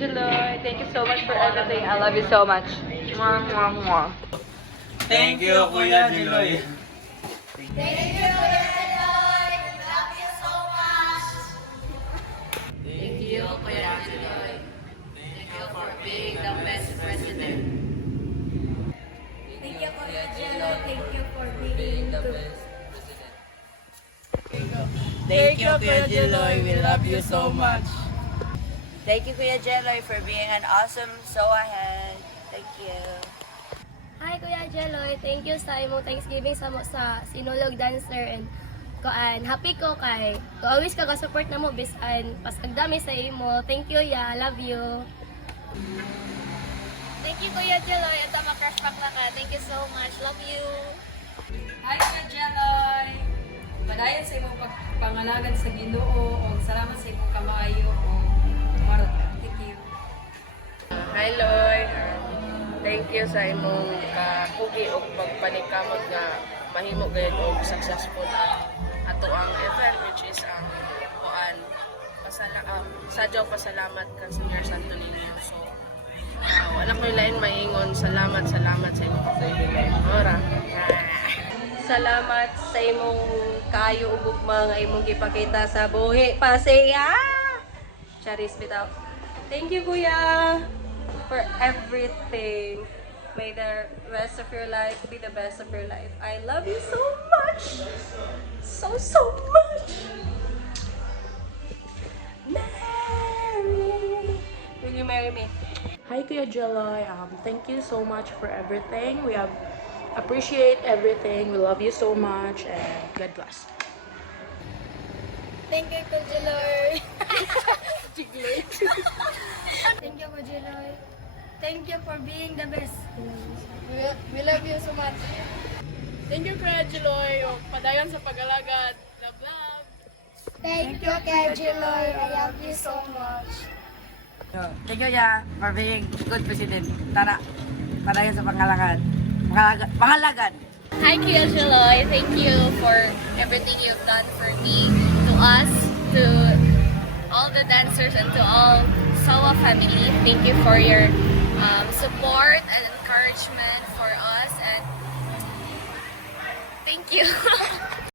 Jeloy. Thank you so much for everything. I love you so much. Mwah, mwah, mwah. Thank you, Kuya Jeloy. Thank you, Kuya Jeloy. We love you so much. Thank you, Kuya Jeloy. Thank you for being the best president. Thank you, Kuya Jeloy. Thank you for being the best. Thank you, Kuya Jeloy. We love you so much. Thank you, Kuya Jeloy, for being an awesome SOA head. Thank you. Hi, Kuya Jeloy. Thank you sa imong Thanksgiving sa Sinulog Dancer and happy ko kay always ka support na mo bisan pasagdami sa imo. Thank you, ya. I love you. Thank you, Kuya Jeloy. At ma-crush back na ka. Thank you so much. Love you. Hi, Kuya Jeloy! Padayon sa imong pangalagan sa Ginoo o salamat sa imong kamayo o marot. Thank you. Hi, Lloyd. Thank you sa imong kapugi o pagpanikamot nga mahimo gayud og successful ang ato ang event which is ang sadyaw pasalamat ka Senior Santo Niño. So wala ko lain maingon salamat sa imong pagdili. Ora. Salamat sa imong kayo ug ugma nga imong gipakita sa buhi pasaya. Charis bitaw. Thank you, Kuya, for everything. May the rest of your life be the best of your life. I love you so much. So much. Mary. Will you marry me? Hi Kuya Jeloy, thank you so much for everything. We have appreciate everything. We love you so much and God bless. Thank you, Kuya Jeloy. Thank you, Kuya Jeloy. Thank you for being the best. We love you so much. Thank you Kuya Jeloy. Padayon sa pag-alagad. Love, love. Thank you, Kuya Jeloy. I love you so much. Thank you, ya, for being good president. Tara, padayon sa pangalagan. Hi, Kuya Jeloy. Thank you for everything you've done for me, to us, to all the dancers, and to all SOA family. Thank you for your support and encouragement for us, and thank you.